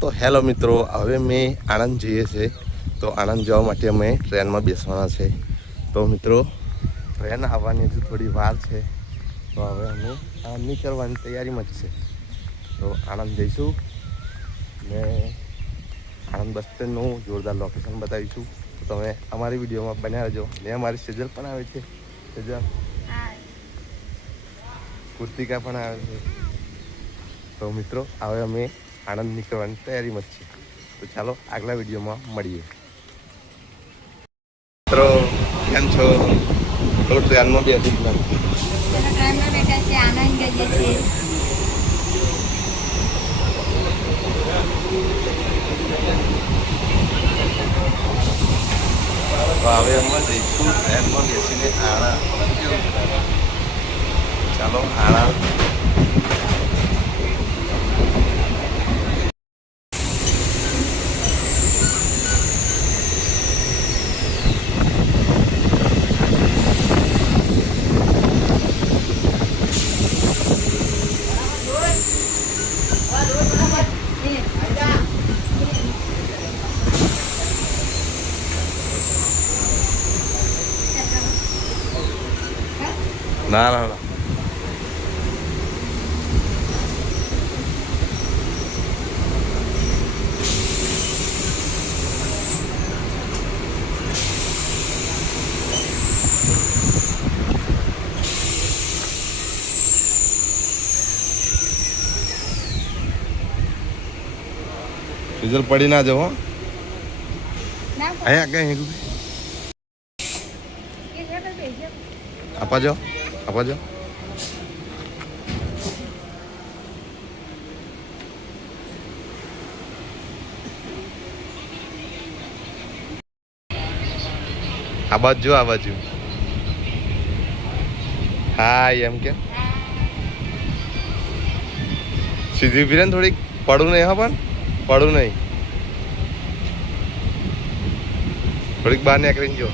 તો હેલો મિત્રો, હવે અમે આણંદ જઈએ છીએ. તો આણંદ જવા માટે અમે ટ્રેનમાં બેસવાના છે. તો મિત્રો ટ્રેન આવવાની હજુ થોડી વાર છે. તો હવે અમે આણંદ નીકળવાની તૈયારીમાં જ છે. તો આણંદ જઈશું ને આણંદ બસ સ્ટેન્ડનું જોરદાર લોકેશન બતાવીશું. તો તમે અમારી વિડીયોમાં બન્યા રહેજો. ને અમારી સેજલ પણ આવે છે. સેજલ કૃતિકા પણ આવે છે. તો મિત્રો હવે અમે આણંદ નીકળવાની તૈયારીમાં જ છે. તો ચાલો આગલા વિડીયોમાં મળીએ. મિત્રો કેમ છો? તો ટ્રેનમાં બેઠી ટ્રેનમાં બેઠા છે, આનંદ જઈએ છીએ. તો હવે અમે જઈશું ટ્રેનમાં બેસીને આણંદ. ચાલો આણંદ. ના ના ના રિઝલ્ટ પડી ના જાઓ. અહીંયા કઈ આપા જાઓ. આ બાજુ હા એમ કે સીધી ઉભી રહે ને, થોડીક પડું નહીં. હા પણ પડું નહીં, થોડીક બહાર નીકળીને જો.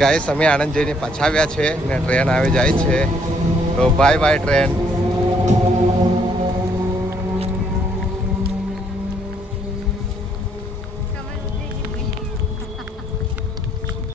ગાઈસ અમે આણંદ જઈને પાછા આવ્યા છે ને ટ્રેન આવી જાય છે. તો બાય બાય ટ્રેન.